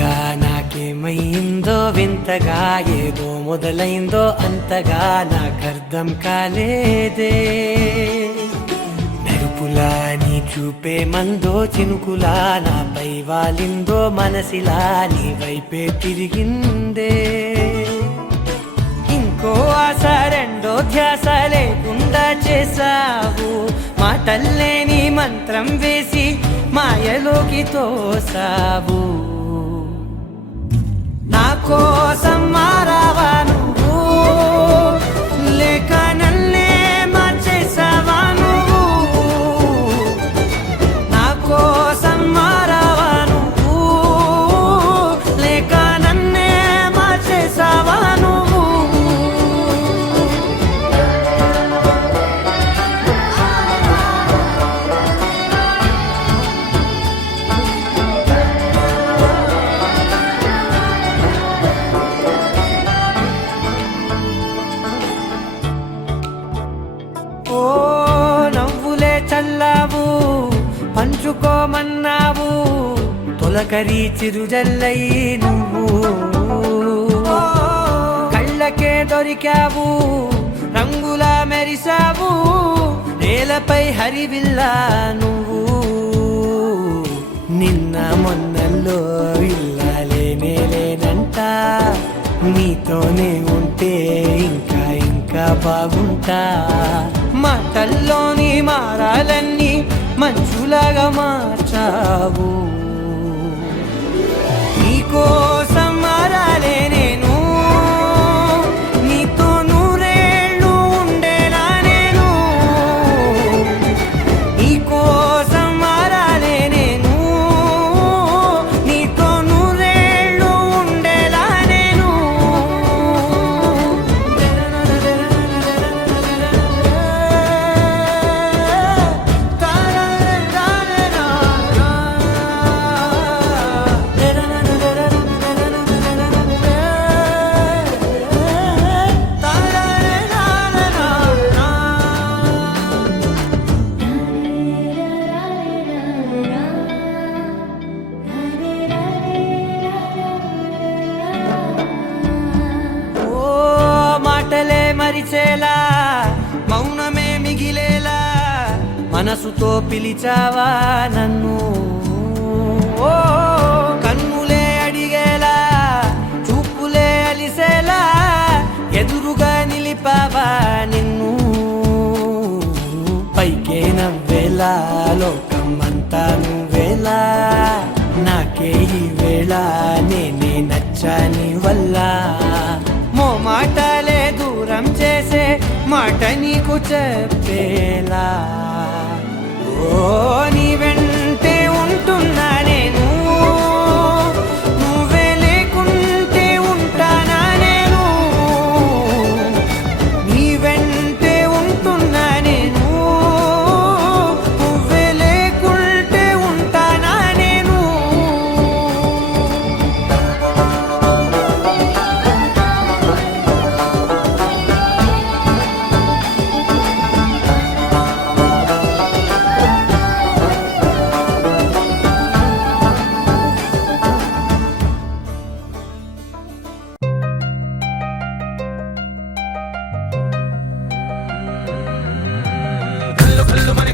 వింతగా నాకేమైందో వింతగా ఏదో మొదలైందో అంతగా నాకర్థం కాలేదే. మెరుపులా నీ చూపే మందో చినుకులా నాపై వాలిందో మనసిలా నీ వైపే తిరిగిందే. ఇంకో ఆశ రెండో ధ్యాస లేకుండా చేసావు, మాటల్లే నీ మంత్రం వేసి మాయలోకి తోసావు. నా కోసం మారావా నువ్వు, లేక నన్నే మార్చేసావా నువ్వు? నా కోసం మారావా నువ్వు, లేక నన్నే మార్చేసావా నువ్వు? ఓ నవ్వులే చల్లావు, పంచుకోమన్నావు, తొలకరి చిరుజల్లై నువ్వు. కళ్ళకే దొరికావు, రంగులా మెరిసావు, నేలపై హరివిల్లా నువ్వు. నిన్న మొన్నల్లో ఇల్లాలేనే లేనంట, నీతోనే ఉంటే ఇంకా ఇంకా బాగుంటా. మాటల్లోని మారాలన్నీ మంచులాగా మార్చావు. నీకోసం మారాలే నేను, నీతో నూరేళ్ళు ఉండేలా నేను. నీకోసం మారాలే నేను, నీతో నూరేళ్ళు ఉండేలా నేను. మాటలే మరిచేలా, మౌనమే మిగిలేలా, మనసుతో పిలిచావా నన్ను. ఓ కన్నులే అడిగేలా, చూపులే అలిసేలా, ఎదురుగా నిలిపావా నిన్ను. పైకే నవ్వేలా, లోకమంతా నువ్వేలా, నాకే ఈ వేళ నేనే నచ్చాని వల్ల. మాటలే దూరం చేసే మాట నీకు చెప్పేలా. ఓ నీ వెంటే ఉంటున్నా నేను, నువ్వే లేకుంటే ఉంటానా నేను. నీ వెంటే ఉంటున్నా నేను, నువ్వే లేకుంటే ఉంటానా నేను.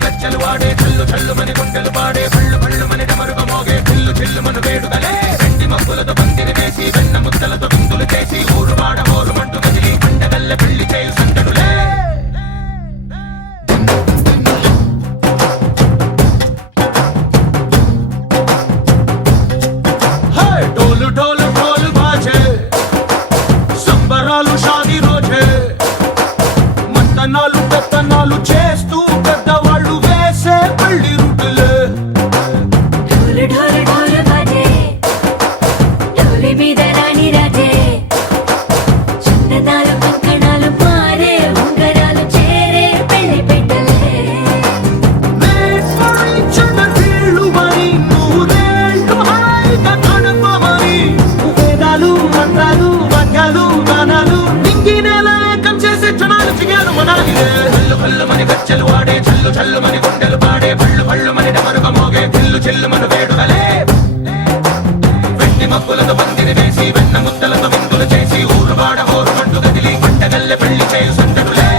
గజ్జలు వాడే కల్లు చల్లు మని గుండెలు పాడే పళ్ళు పళ్ళు మని డమరుగ మోగే చిల్లు చిల్లు మను వేడుదలే. వెండి మబ్బులతో పందిరి వేసి వెన్న ముద్దలతో విందులు చేసి ఊరు వాడ మోరు మంటు కదిలి పండగల్ల పెళ్లి చేయు సందడులే. డోలు డోలు డోలు బాజే, సంబరాలు షాదీ రోజే, మంతనాలు పెత్తనాలు చేస్తూ పెద్దవాళ్ళు వేసే పెళ్లి రుటులే. ఢోలు ఢోలు ఢోలు బాజే, ఢోలి మీద రాణి రాజే, చందనాలు కంకణాలు మారే ముద్దలతో పందిరి వేసి వెన్న ముద్దలతో విందులు చేసి ఊరువాడ హోరుమంటూ కదిలి పండగల్లె పెళ్లి చేయు సందడులే.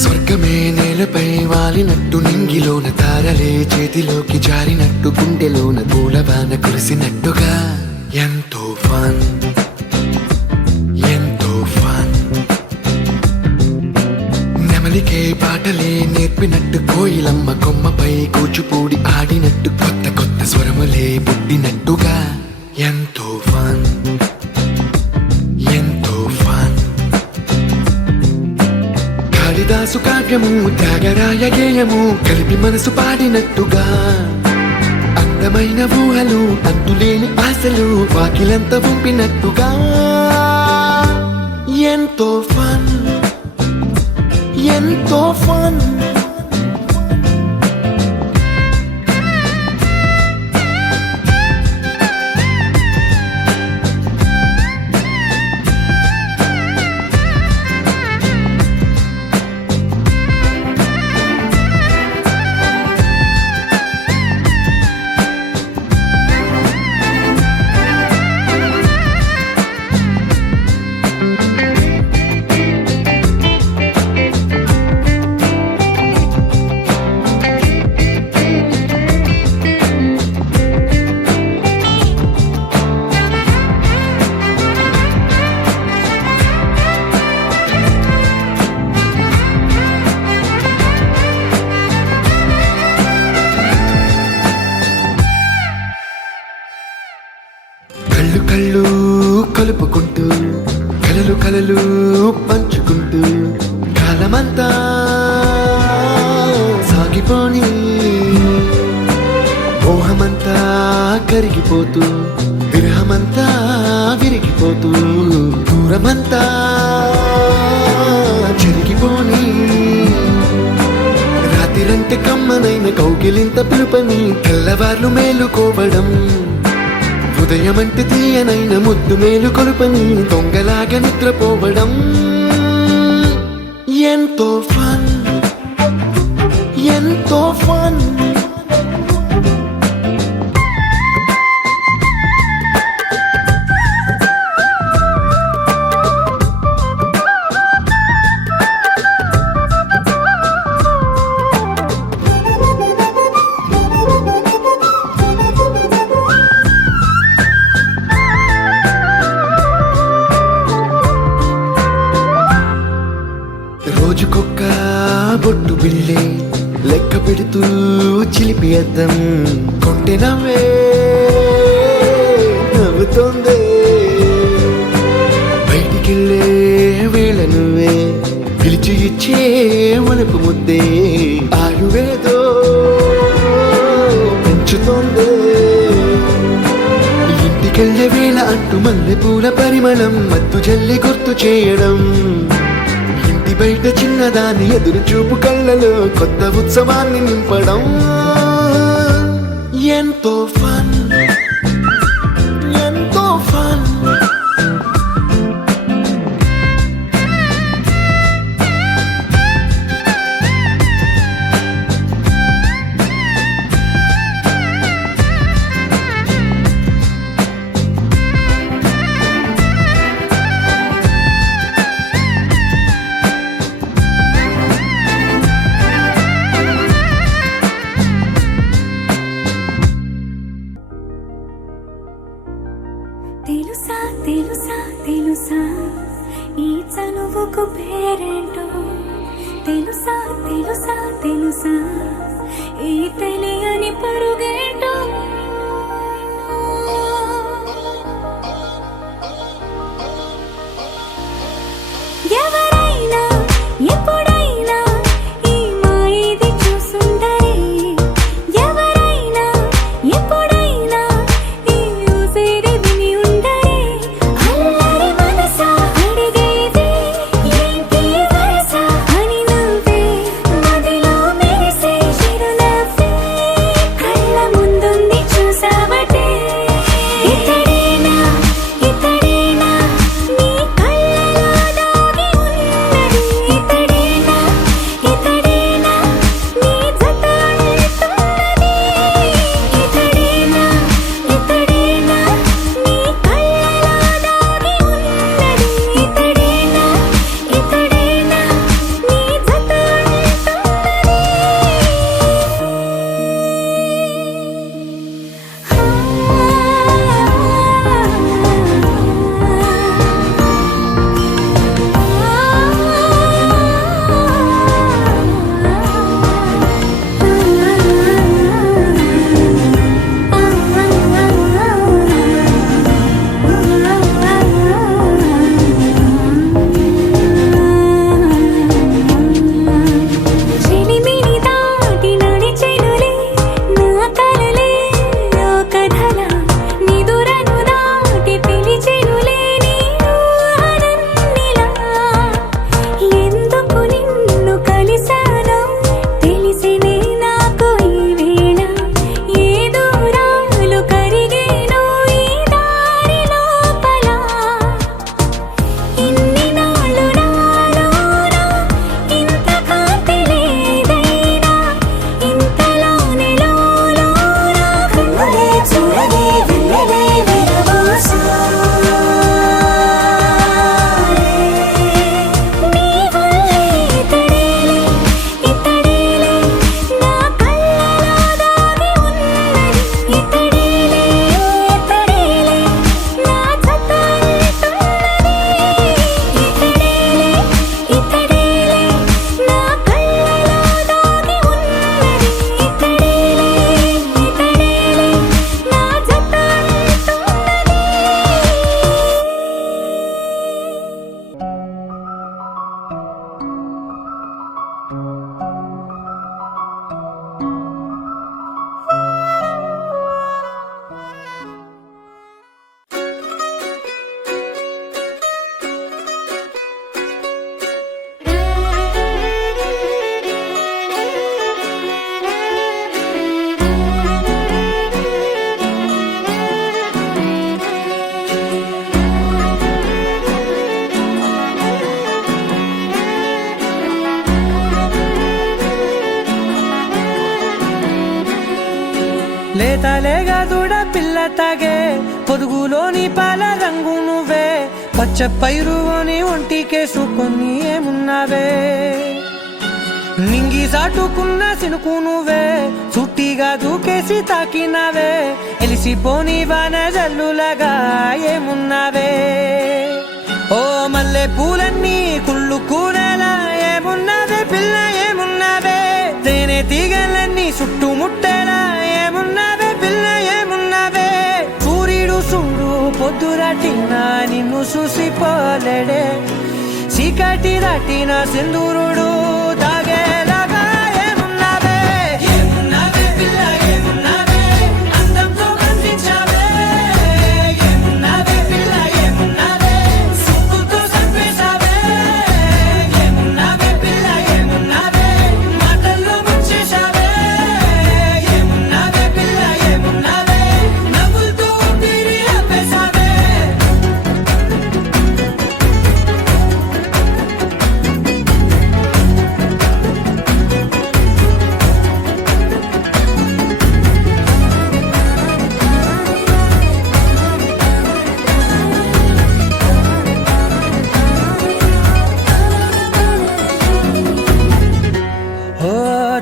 స్వర్గమే నేలపై వాలినట్టు నింగిలోన తారలే చేతిలోకి జారినట్టు గుండెలోన పూలవాన కురిసినట్టుగా ఎంతో ఫన్ ఎంతో ఫన్. నెమలికే పాటలే నేర్పినట్టు కోయిలమ్మ కొమ్మపై కూచిపూడి ఆడినట్టు కొత్త కొత్త స్వరములే పుట్టినట్టుగా ఎంతో ఫన్ ఎంతో ఫన్. కాళిదాసు కావ్యము త్యాగరాయ గేయము కలిపి మనసు పాడినట్టుగా అందమైన ఊహలు అంతులేని ఆశలు వాకిలంత పంపినట్టుగా ఎంతో ఫన్ ఎంతో ఫన్. కళ్ళు కళ్ళు కలుపుకుంటూ కలలు కలలు పంచుకుంటూ కాలమంతా సాగిపోని మోహమంతా కరిగిపోతూ విరహమంతా విరిగిపోతూ దూరమంతా చెరిగిపోని రాత్రిరంటే కమ్మనైన కౌగిలింత పిలుపని తెల్లవార్లు మేలుకోవడం ఉదయమంటే తీయనైన ముద్దు మేలు కొలుపని దొంగలాగా నిద్రపోవడం ఎంతో ఫన్ ఎంతో ఫన్. రోజుకొక్క బొట్టు బిళ్ళే లెక్క పెడుతూ చిలిపి అద్దం కొంటె నవ్వే నవ్వుతోందే బయటికెళ్ళే వేళ నువ్వే పిలిచి ఇచ్చే వనపు ముద్దే ఆయువేదో పెంచుతోందే. ఇంటికెళ్ళే వేళ అంటూ మల్లె పూల పరిమళం మత్తు జల్లి గుర్తు చేయడం బయట చిన్నదాని ఎదురు చూపు కళ్ళలో కొత్త ఉత్సవాన్ని నింపడం ఎంతో ఫన్ ఎంతో ఫన్. తెలుసా తెలుసా తెలుసా ఈ చనువుకు పేరేంటో తెలుసా తెలుసా తెలుసా ఈ తెలియని పరుగేంటో దూడ పిల్ల తాగే పొదుగులోని పాల రంగు నువ్వే పచ్చ పైరుని ఒంటికేసుకొని ఏమున్నావే నింగి సాటుకున్న సినుకు నువ్వే చుట్టిగా దూకేసి తాకినావే ఎలిసిపోని వాన జల్లులగా ఏమున్నావే ఓ మల్లె పూలన్నీ కుళ్ళు కూరేలా ఏమున్నావే పిల్ల ఏమున్నావే తేనె తీగలన్నీ చుట్టుముట్టేలా ఏమున్నావే పిల్ల ఏమున్నావే సూర్యుడు చూడు పొద్దురాటిన నిన్ను చూసిపోలేడే చీకటి దాటిన సింధూరుడు తాగేలాగా ఏమున్నావే ఏమున్నావే పిల్ల ఏమున్నావే అందంతో కనిపించావే ఏమున్నావే పిల్ల ఏమున్నావే సుక్కుతో చంపేశావే ఏమున్నావే పిల్ల ఏమున్నావే మాటల్లో ముంచేశావే ఏమున్నావే పిల్ల ఏమున్నావే నవ్వులతో ఊపిరి ఆపేశావే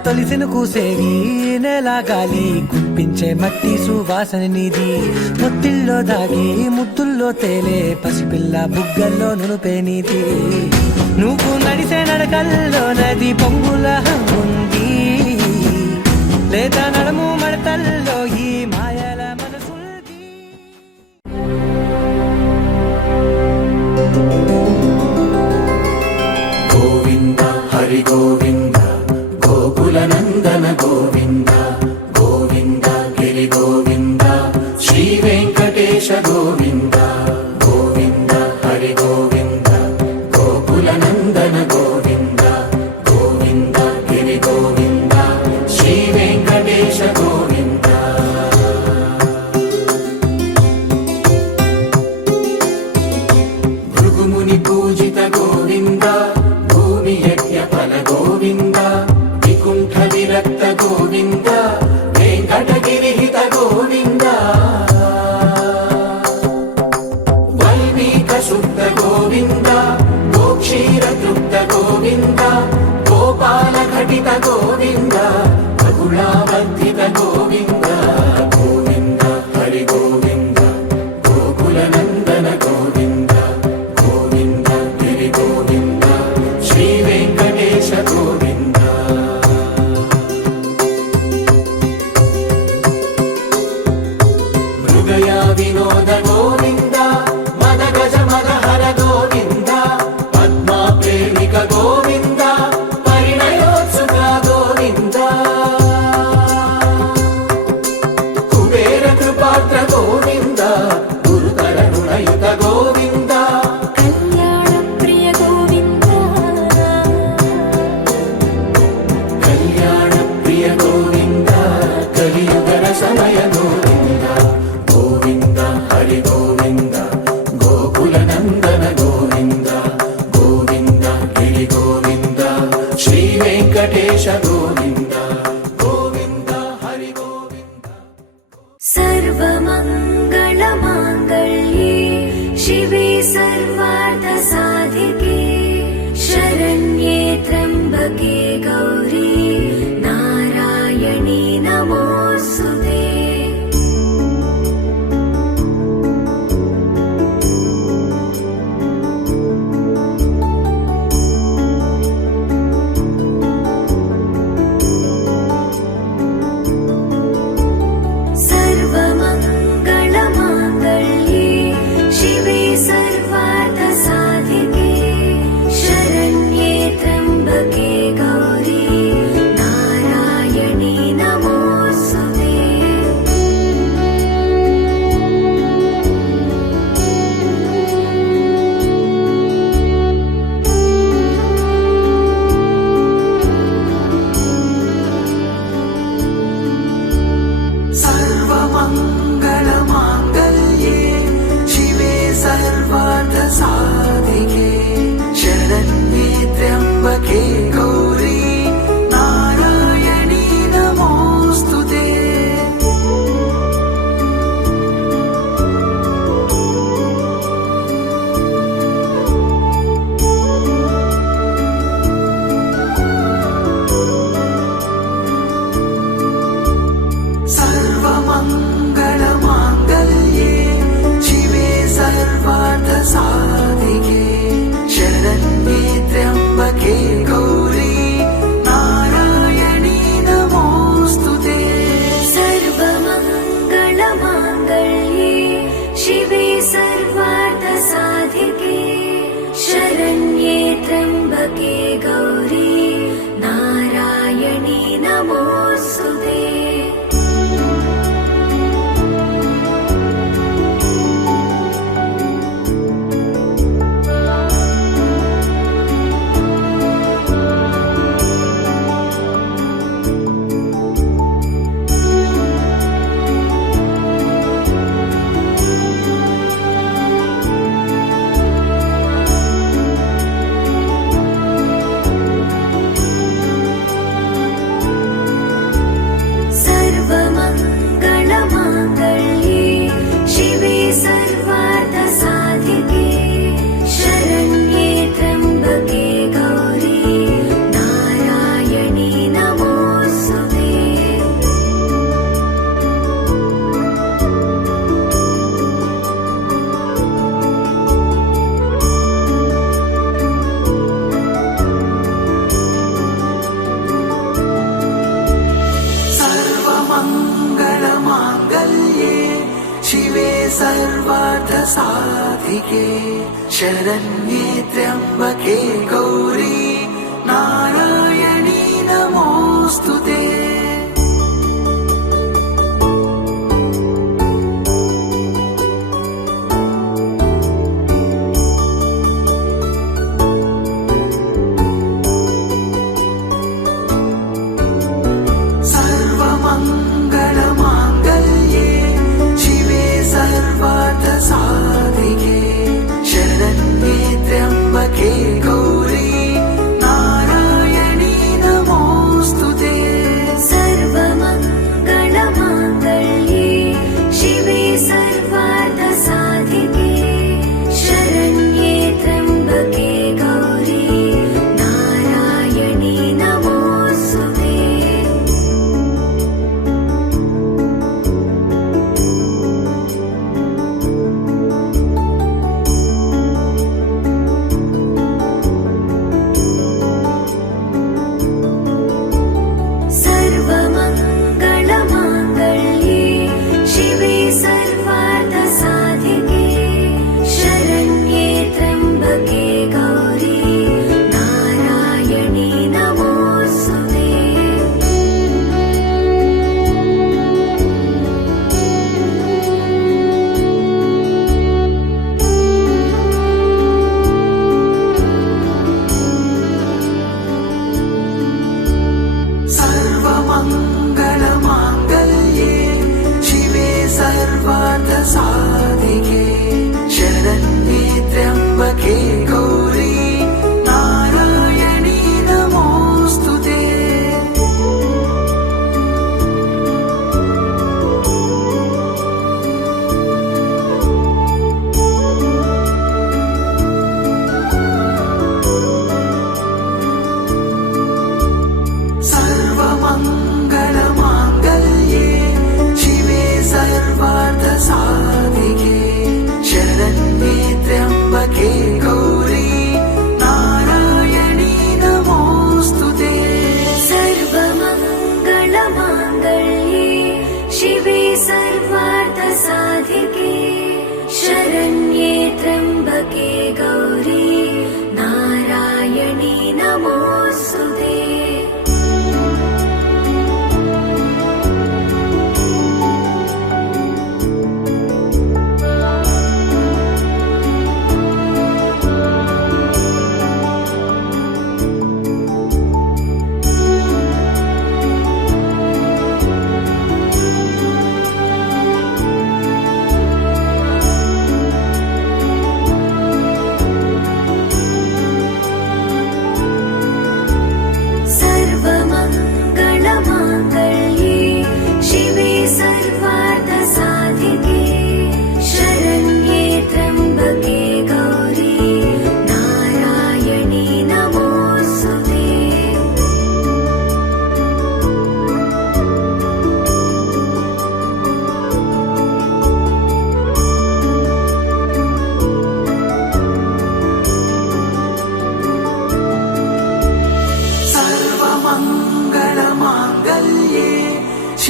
తొలిసిన కూసేవి నెల గాలి గుప్పించే మట్టి సువాసన నీది ముత్తిల్లో దాగి ముద్దుల్లో తేలే పసిపిల్ల బుగ్గల్లో నునుపే నీది నువ్వు నడిసే నడకల్లో నది పొంగుల హంగుంది లేదా నడము మడతల్లో ఈ మాయల మనసుంది గోవింద హరి గోవింద గోకుల నందన గోవింద గోవింద గిరి గోవింద శ్రీ వెంకటేశ గోవింద గోవింద హరి గోవింద గోకుల నందన గోవింద గోవింద గిరి గోవింద శ్రీ వెంకటేశ గోవింద భృగుముని పూజిత గోవింద భూమి యజ్ఞ ఫల గోవింద వికుంఠ విరక్త గోవింద వెంకటగిరిహిత గోవింద सर्वार्थ साधिके शरण्ये त्र्यंबके गौरी नारायणी नमोस्तुते साधिके शरण्ये त्र्यंबके गौरी नारायणी नमोस्तुते सर्वमङ्गलमाङ्गल्ये शिवे सर्वार्थ साधिके शरण्ये त्र्यंबके गौरी नारायणी नमोस्तुते सर्वमङ्गलमाङ्गल्ये शिवे सर्वार्थ साधिके शरण्ये त्र्यंबके गौरी नारायणी नमोस्तुते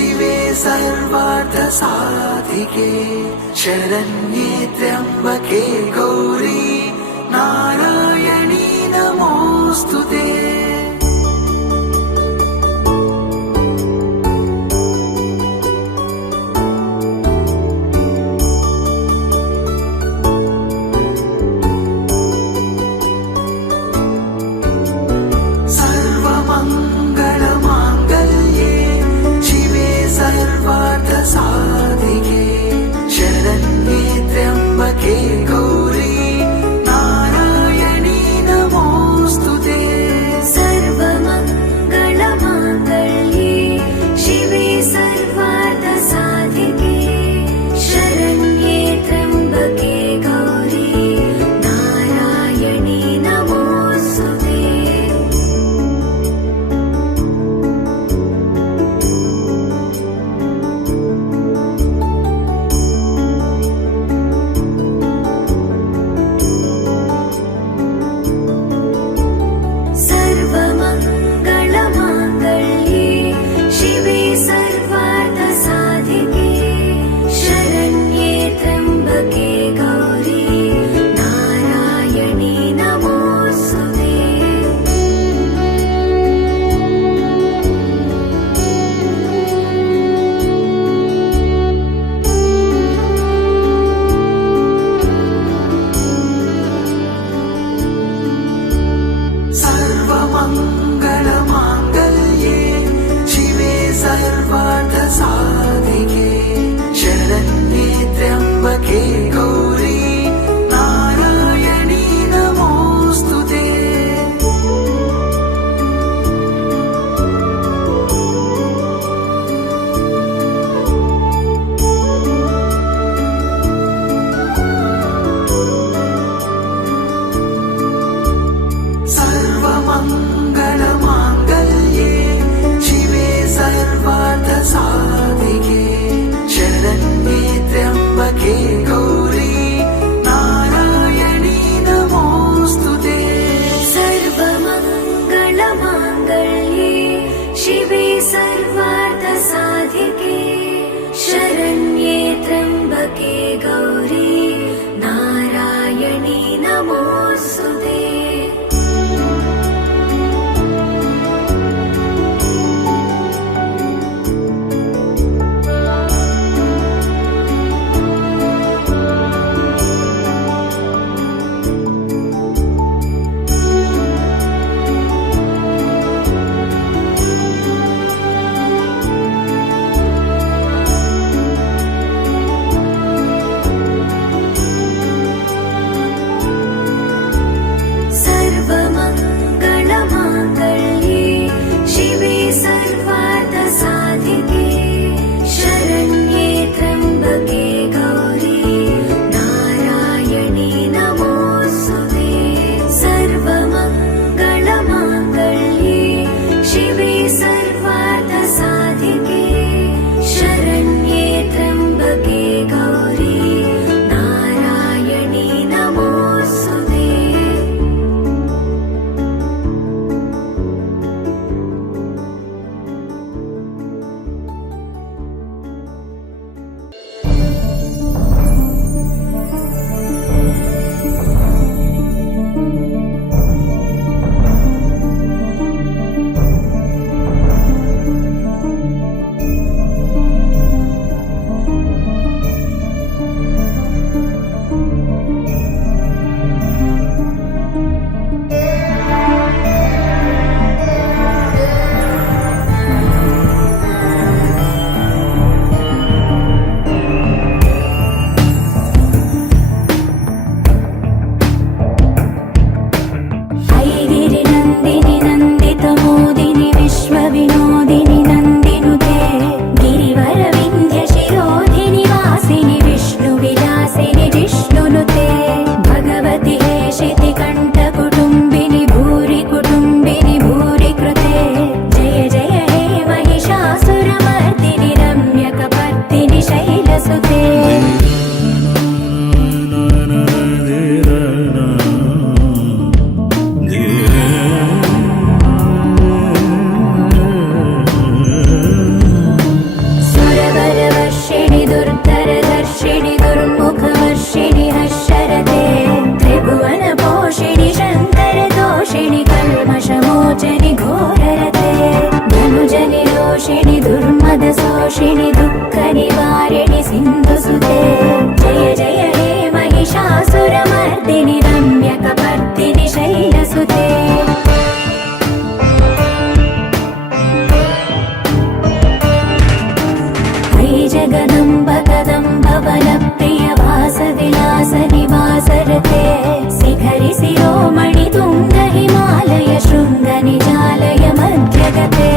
शिवे सर्वार्थ साधिके शरण्ये त्र्यंबके गौरी नारायणी नमोस्तुते साधिके शरण्ये त्र्यंबके गौरी नारायणी नमोस्तुते विष्णुनुते भगवति हेशिति कण्ठकुटुम्बिनि भूरि कुटुम्बिनि भूरि कृते जय जय हे महिषासुरमर्दिनि रम्यकपर्दिनि शैलसुते सुरवरवर्षिणि दुर्धरदर्शिनि दुर्मुखवर्षिणि हर्षरते त्रिभुवनपोषिणि शङ्करदोषिणि कल्मषमोचनि घोररते धनुजनि रोषिणि दुर्मदशोषिणि दुःखनिवारिणि सिन्धुसुते जय जय हे महिषासुरमर्दिनि रम्यकपर्दिनि शैलसुते जगदम्ब कदम्ब वनप्रिय वासविलास निवासरते शिखरि शिरोमणि तुङ्ग हिमालय शृङ्ग निजालय मध्यगते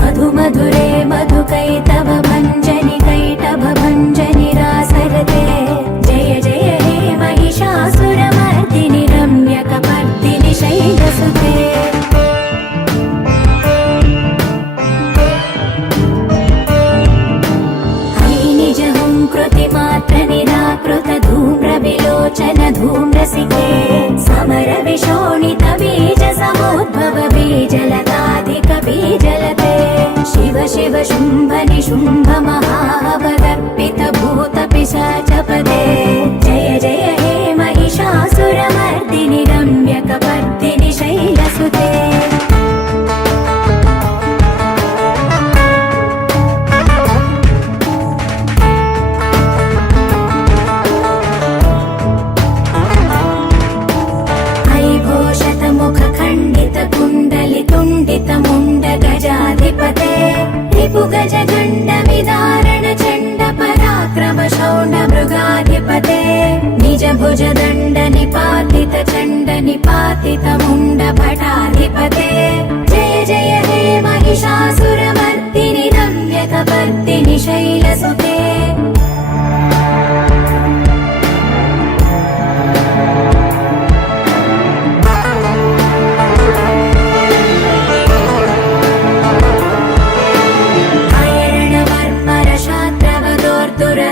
मधु मधुरे मधुकैतव भञ्जनि कैटभ भञ्जनि रासरते जय जय हे महिषासुरमर्दिनि रम्यकपर्दिनि शैलसुते कृतिमात्र निराकृत धूम्रविलोचन धूम्रसिके समर विशोणित बीज समुद्भव बीजलताधिक बीजलते शिव शिव शुम्भ निशुम्भ महावदर्पित भूत पिशाचपदे जय जय हे महिषासुरमर्दिनि रम्यकपर्दिनि शैलसुते कुण्डित मुण्ड गजाधिपते रिपु गज गण्ड विदारण चण्ड पराक्रम शौण्ड मृगाधिपते निज भुज दण्ड निपातित चण्ड निपातित मुण्ड भटाधिपते जय जय हे महिषासुरमर्दिनि रम्यकपर्दिनि शैलसुते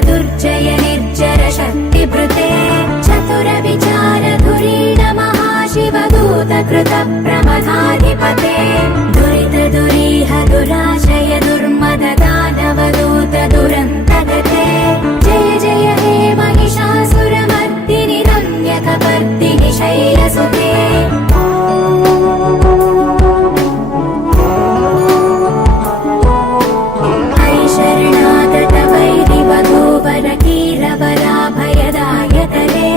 दुर्जय निर्जर शक्तिभृते चतुर विचार धुरीण महाशिवदूत कृत प्रमथाधिपते दुरित दुरीह दुराशय दुर्मद दानवदूत दुरन्तगते जय जय हे महिषासुरमर्दिनि रम्यकपर्दिनि शैलसुते कीरवराभयदायकरे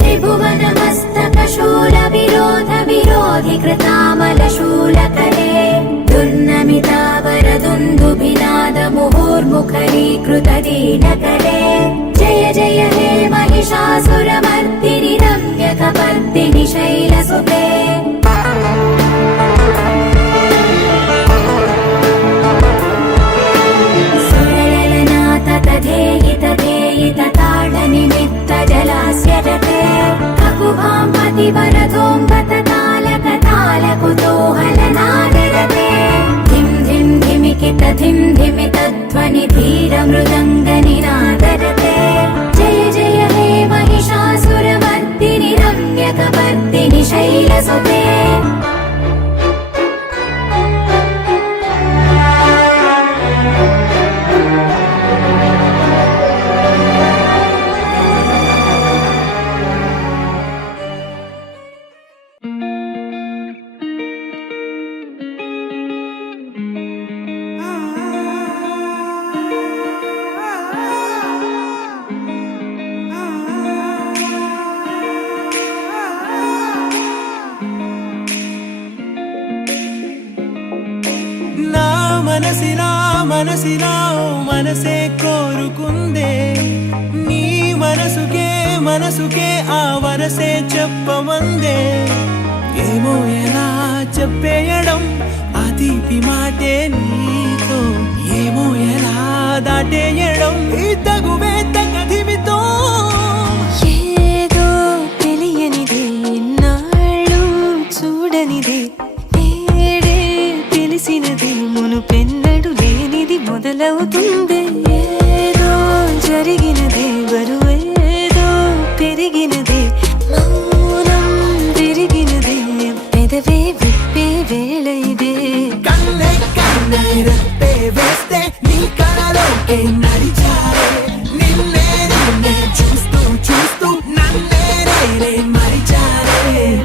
त्रिभुवनमस्तकशूल विरोध विरोधि कृतामलशूलकरे दुर्नमितावर दुन्दुभिनाद मुहुर्मुखरीकृत दीनकरे जय जय हे महिषासुरमर्दिनि रम्यकपर्दिनि शैलसुते तथेयित धेयित ताडनिमित्त जलास्य रते ककुभां पतिवरदोऽम्बत तालक तालकुतूहलनादरते धिं धिं धिमिकित धिं धिमित ध्वनि धीर मृदङ्ग निनादरते जय जय हे महिषासुरमर्दिनि रम्यकपर्दिनि शैलसुते మనసినా మనసే కోరుకుందే నీ మనసుకే ఆ వరసే చెప్పమందే ఏమో ఎలా చెప్పేయడం ఆ తీపి మాటే నీతో ఏమో ఎలా దాటేయడం ఈ తగువే తగదిమితో కలలోకే నడిచారే నిన్నే నిన్నే చూస్తూ చూస్తూ నన్నే నేనే మరిచారే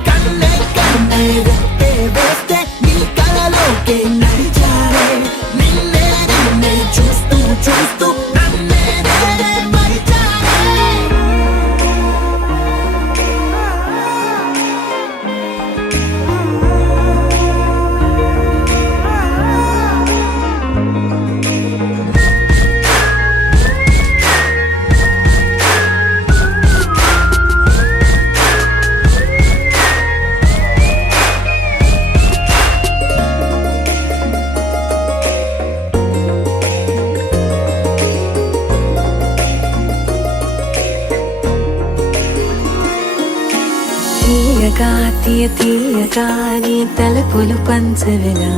కన్నే కన్నే రెప్పే వేస్తే నీ కలలోకే నడిచారే నిన్నే నిన్నే చూస్తూ చూస్తూ నన్నే నేనే మరిచారే తీయగా తీయగా నీ తలపులు పంచవెలా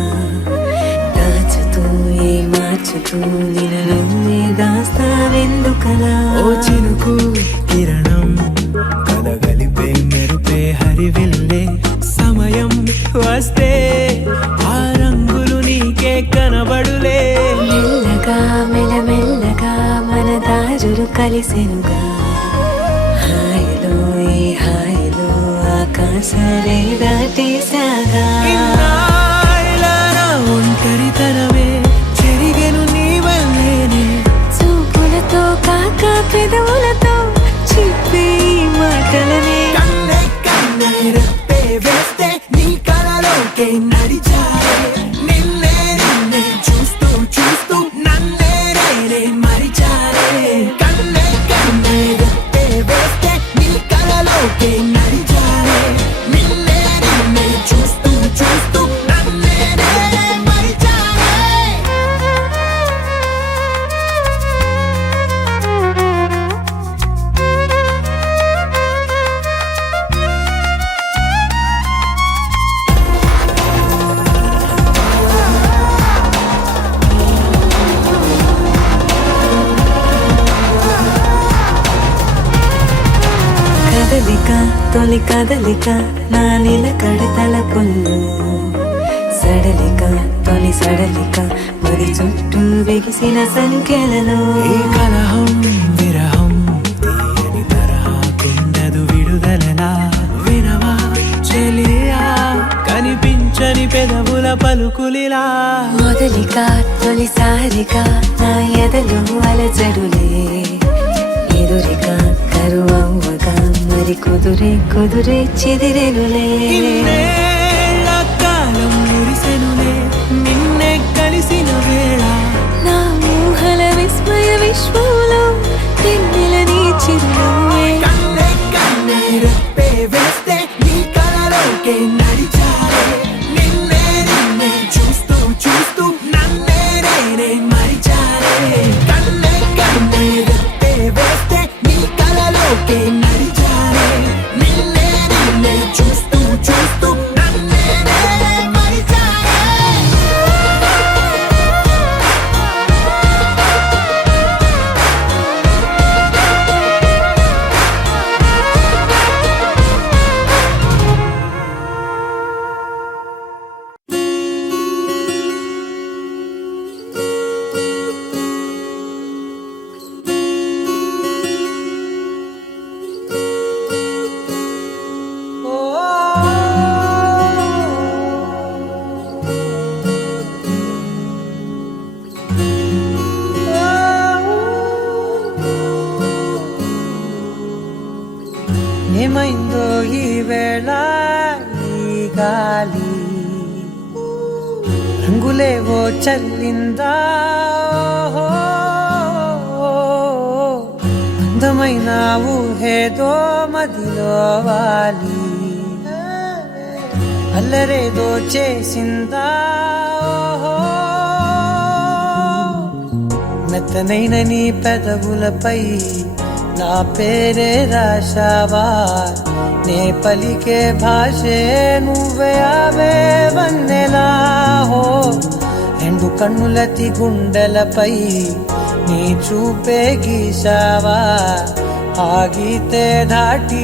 దాచుతూ ఏ మార్చుతూ నిన్ను నువ్వే దాస్తావెందుకలా ఓ చినుకు కిరణం కలగలిపే మెరుపే హరివిల్లే సమయం వస్తే ఆ రంగులు నీకే కనబడులే మెల్లగా మెల్లమెల్లగా మన దారులు కలిసెనుగా హాయిలో ఈ హాయిలో ఆకాశాలే దాటేసాగా ఇన్నాళ్ళ నా ఒంటరితనమే చెరిగెను నీ వల్లేనే చూపులతో కాక పెదవులతో చెప్పే ఈ మాటలనే కన్నే కన్నే రెప్పే వేస్తే నీ కలలోకే నడిచారే నిన్నే నిన్నే చూస్తూ చూస్తూ నన్నే నేనే మరిచారే కన్నే కన్నే రెప్పే వేస్తే నీ కలలోకే నడిచారే నిన్నే నిన్నే చూస్తూ చూస్తూ నన్నే నేనే మరిచారే కదలిక తొలి కదలిక నా నిలకడ తలపుల్లో సడలిక తొలి సడలిక మరి చుట్టూ బిగిసిన సంఖ్యలలో ఈ కలహం విరహం తీయని తరహాకుండదు విడుదలలా వినవా చెలియా కనిపించని పెదవుల పలుకులిలా మొదలిక తొలిసారిక నా ఎదలు అలజడులే ఎదురిక కరువవ్వగా మరి కుదురే కుదురే చెదిరెనులే ఇన్నేళ్ల కాలం మురిసెనులే నిన్నే కలిసిన వేళ నా ఊహల విస్మయ విశ్వంలో తెన్నెల నీ చిరునవ్వే కన్నే కన్నే రెప్పే వేస్తే నీ కలలోకే నడిచారే నిన్నే నిన్నే చూస్తూ చూస్తూ నన్నే నేనే మరిచారే కన్నే కన్నే రెప్పే వేస్తే నీ కలలోకే నడిచారే నిన్నే నిన్నే చూస్తూ చూస్తూ నన్నే నేనే మరిచారే ఏమైందో ఈ వేళ ఈ గాలి రంగులేవో చల్లిందా అందమైన ఊహేదో మదిలో వాలి అల్లరేదో చేసిందా మెత్తనైన నీ పెదవులపై నా పేరే రాశావా నే పలికే భాషే నువ్వే ఆవే వన్నెలా హో రెండు కన్నులతి గుండెలపై నీ చూపే గీశావా ఆగితే దాటి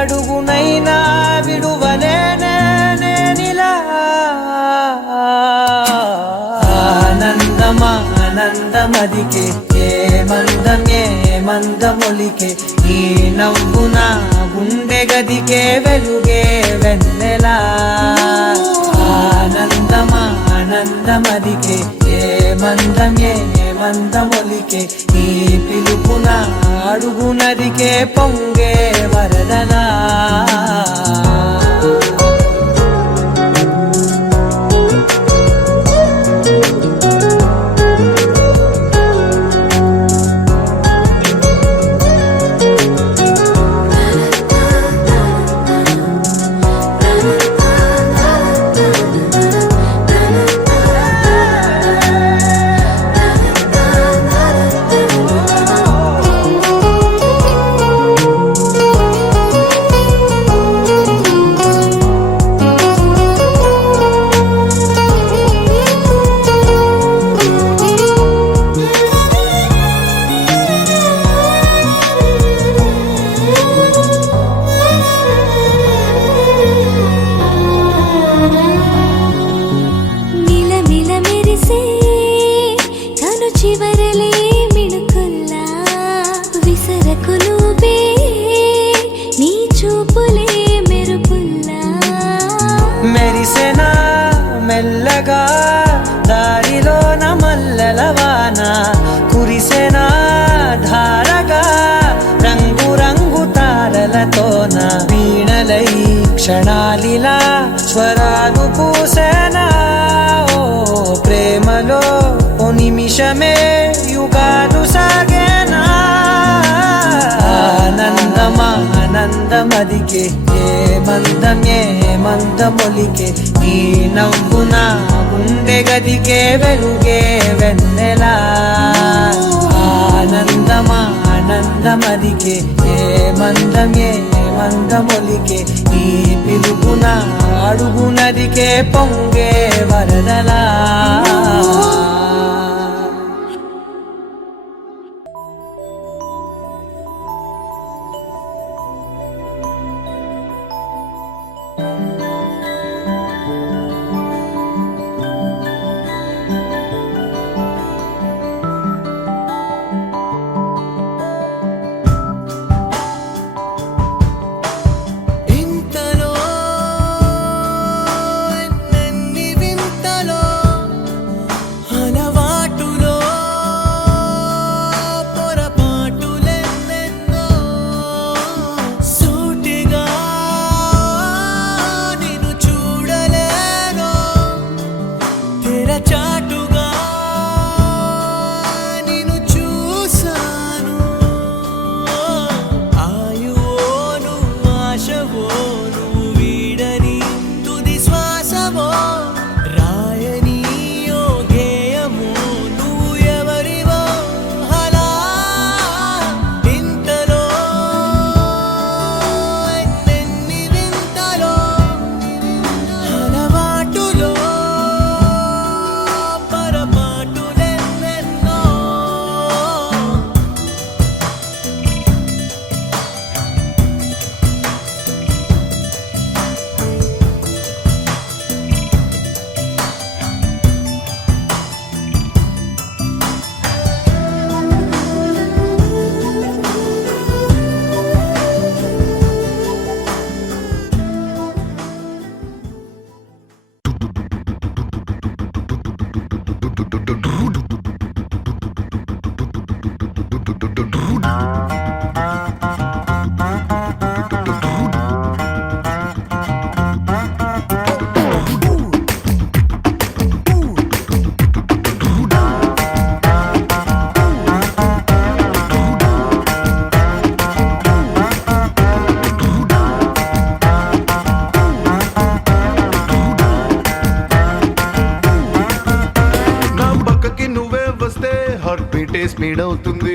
అడుగునైనా విడువలేనే నేనిలా ఆనందమా ఆనందమదికే మందమొలికే ఈ నవ్వున గుండె గదికే వెలుగే వెన్నెలా ఆనందమదికే ఏ మందమొలికే ఈ పిలుపున అడుగునదికే పొంగే వరదలా మెరిసెనా మెల్లగా దారిలోన మల్లెలవాన కురిసెనా ధారగా రంగు తారలతోన వీణలై క్షణాలిలా స్వరాలు పూసెనా ఓ ప్రేమలో ఓ నిమిషమే యుగాలు సాగేనా ఆనందమదికే ఏ మందమొలికే ఈ నవ్వున గుండె గదికే వెలుగే వెన్నెలా ఆనందమదికే ఏ మందమొలికే ఈ పిలుపున అడుగునదికే పొంగే వరదలా స్పీడ్ అవుతుంది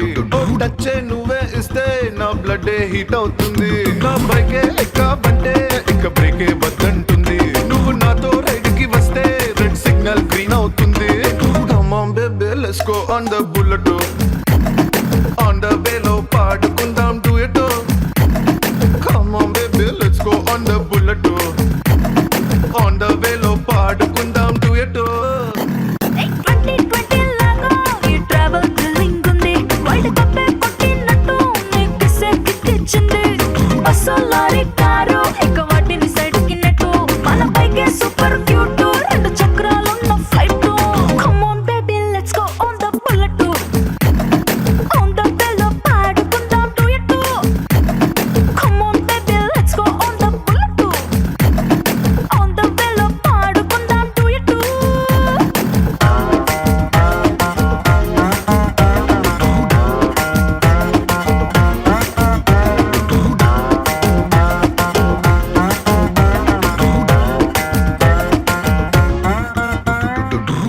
టచ్ నువ్వే ఇస్తే నా బ్లడ్ హీట్ అవుతుంది నా బైకే ఎక్కబంటే ఇక బ్రేకే వద్దంటుంది నువ్వు నాతో రైడ్ కి వస్తే రెడ్ సిగ్నల్ గ్రీన్ అవుతుంది Come on baby let's go on the bullet on the way లో పాడుకుందాం duet Come on baby let's go on the bullet on the way లో పాడుకుందాం duet 2020 లాగా ఈ ట్రావెల్ థ్రిల్లింగ్ ఉంది బస్సు లారీ కారు ఇక వాటిని సైడ్ కిన్నట్టు మన బైకే సూపర్ క్యూట్ రెండు చక్రాలున్న flight come on baby let's go on the bullet on the bell పాడుకుందాం duet come on baby let's go on the bullet on the bell పాడుకుందాం డ్యూయట్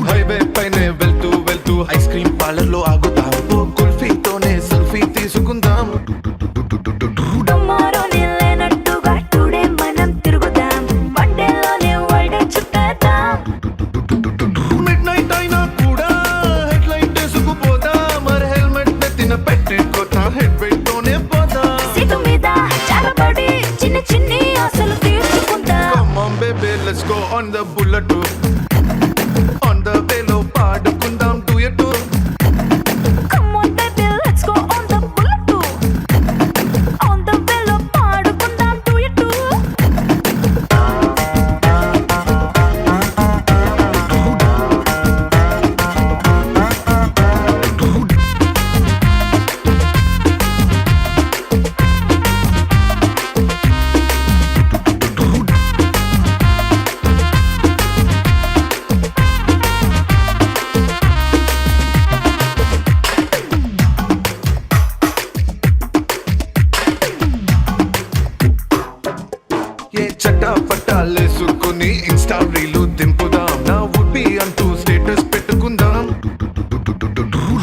హైవే పైనే వెళ్తూ వెళ్తూ ఐస్ క్రీమ్ పార్లర్ లో ఆగుతాం ఓ కుల్ఫీతోనే సెల్ఫీ తీసుకుందాం టుమారో లేనట్టుగా టుడే మనం తిరుగుదాం వన్డేలోనే వరల్డ్ చుట్టేద్దాం మిడ్ నైట్ అయినా కూడా హెడ్ లైట్ వేసుకుపోతా మరి హెల్మెట్ నెత్తిన పెట్టుకోతా హెడ్ వెయిట్తోనే పోతా సీటు మీద జారబడి చిన్ని చిన్ని ఆశలు తీర్చుకుందాం Come on baby let's go on the bullet on the వేలో పాడుకుందాం duet Come on baby let's go on the bullet on the bell పాడుకుందాం duet ఏ చట్టా పట్టాలేసుకుని ఇన్స్టా రీలు దింపుదాం నా వుడ్ బి అంటూ స్టేటస్ పెట్టుకుందాం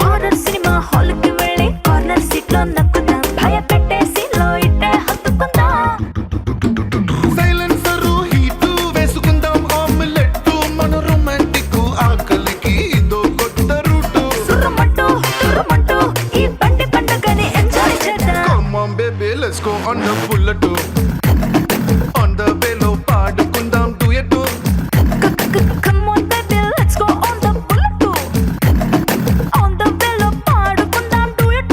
హారర్ సినిమా హాల్ కి వెళ్ళి కార్నర్ సీట్ లో నక్కుదాం భయపెట్టే సీన్ లో ఇట్టే హత్తుకుందాం సైలెన్సర్ హీట్ వేసుకుందాం ఆమ్లెట్ మన రొమాంటిక్ ఆకలికి ఇదో కొత్త రూట్ సుర్రమంటూ తుర్రమంటూ ఈ బండి పండుగని ఎంజాయ్ చేద్దాం Come on baby let's go on the bullet on the వేలో పాడుకుందాం duet Come on baby let's go on the bullet on the bell పాడుకుందాం duet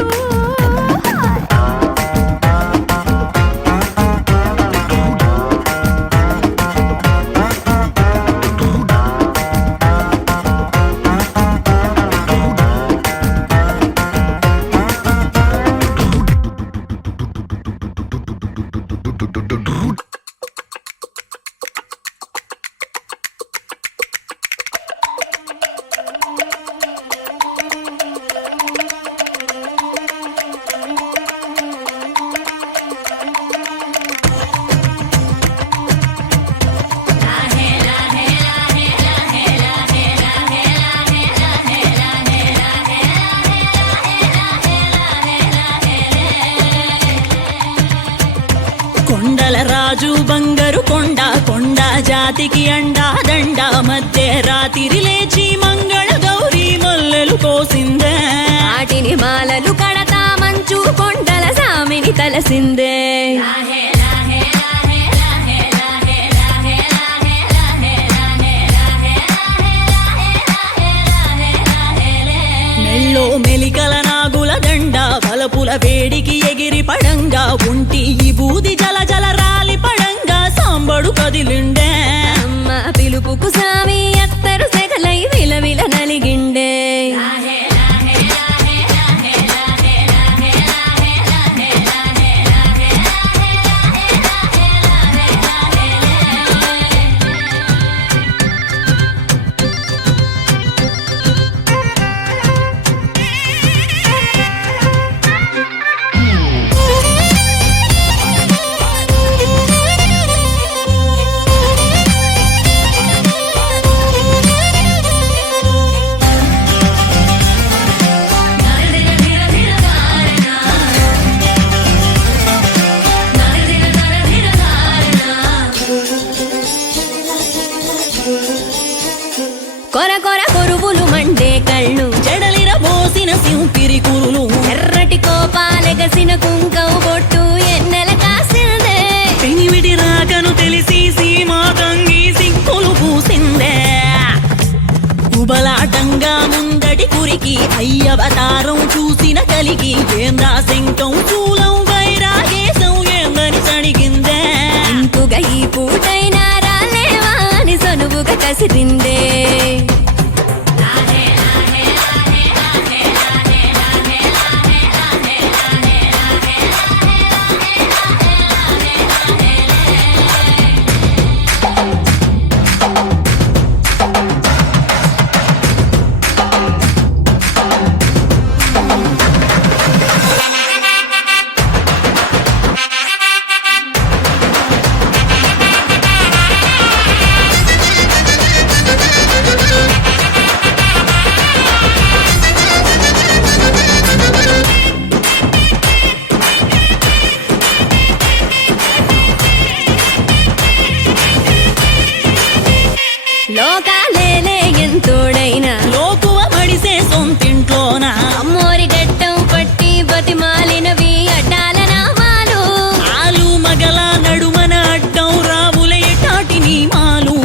కొండల రాజు బంగారు కొండ కొండ జాతికి అండా దండ మధ్య రాత్రి లేచి మంగళ గౌరీ మల్లెలు కోసిందే వాటిని మాలలు కడతా మంచు కొండల సామిని కలసిందే మెళ్ళో మెలికల నాగుల దండ బలపుల వేడికి ఎగిరి పడంగా ఉంటి ఈ బూది జల జల రాలి పడంగా సాంబడు కదిలిండే అమ్మ పిలుపుకు సామి అత్తరు సెగలై విలవిల నలిగిండే కొర కొర కొరువులు మండే కళ్ళు జడలిర పోసిన సింపిరి కురులు ఎర్రటి కోపాలెగసిన కుంకం బొట్టు ఎన్నెల కాసిందే పెనివిడి రాకను తెలిసి సీమా తంగి సిక్కులు పూసిందే ఉబలాటంగా ముందటి కురికి అయ్యవతారం చూసిన కలిగి ఏందా శంకం చూలం వైరాగేశం ఏందని చడి విసిరిందే లోకాలేలే ఎంతోడైనా లోకువ మడిసే సొంతింట్లోన అమ్మోరి గట్టం పట్టి బతిమాలినవి అడ్డాల నామాలు ఆలు మగల నడుమన అడ్డం రావుల ఎటాటి నియమాలు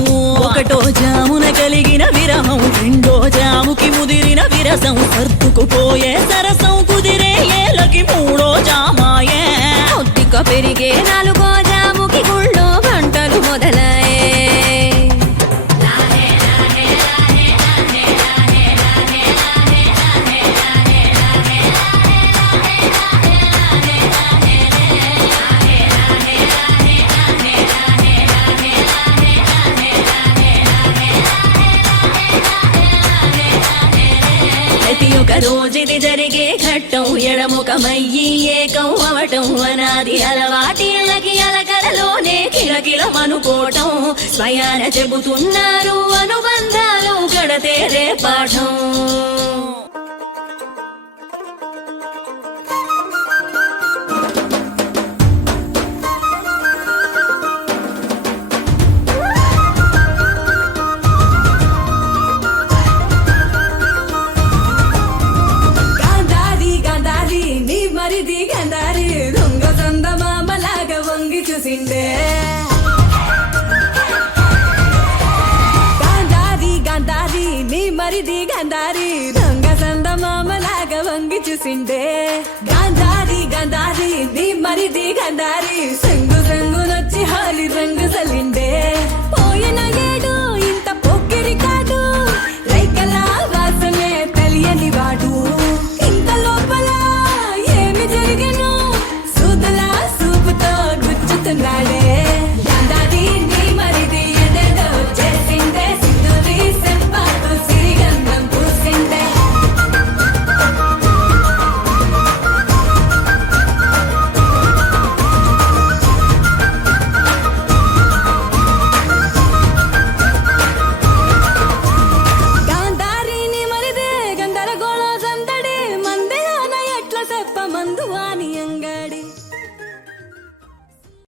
ఒకటో జామున కలిగిన విరహం రెండో జాముకి ముదిరిన విరసం సర్దుకుపోయే సరసం కుదిరే ఏలకి మూడో జామాయే కొద్దిక పెరిగే నాలుగో జాముకి గుళ్ళో గంటలు మొదలయ్యే ప్రతి ఒక్క రోజుది జరిగే ఘట్టం ఎడముఖమయ్యి ఏకం అవటం అనాది అలవాటిళ్ళకి అలకలలోనే కిలకిలమనుకోవటం స్వయాన చెబుతున్నారు అనుబంధాలు గడతేరే పాఠం గాంధారి గాంధారి నీ మరిది గాంధారి దొంగ చందమామలాగా వంగి చూసిండే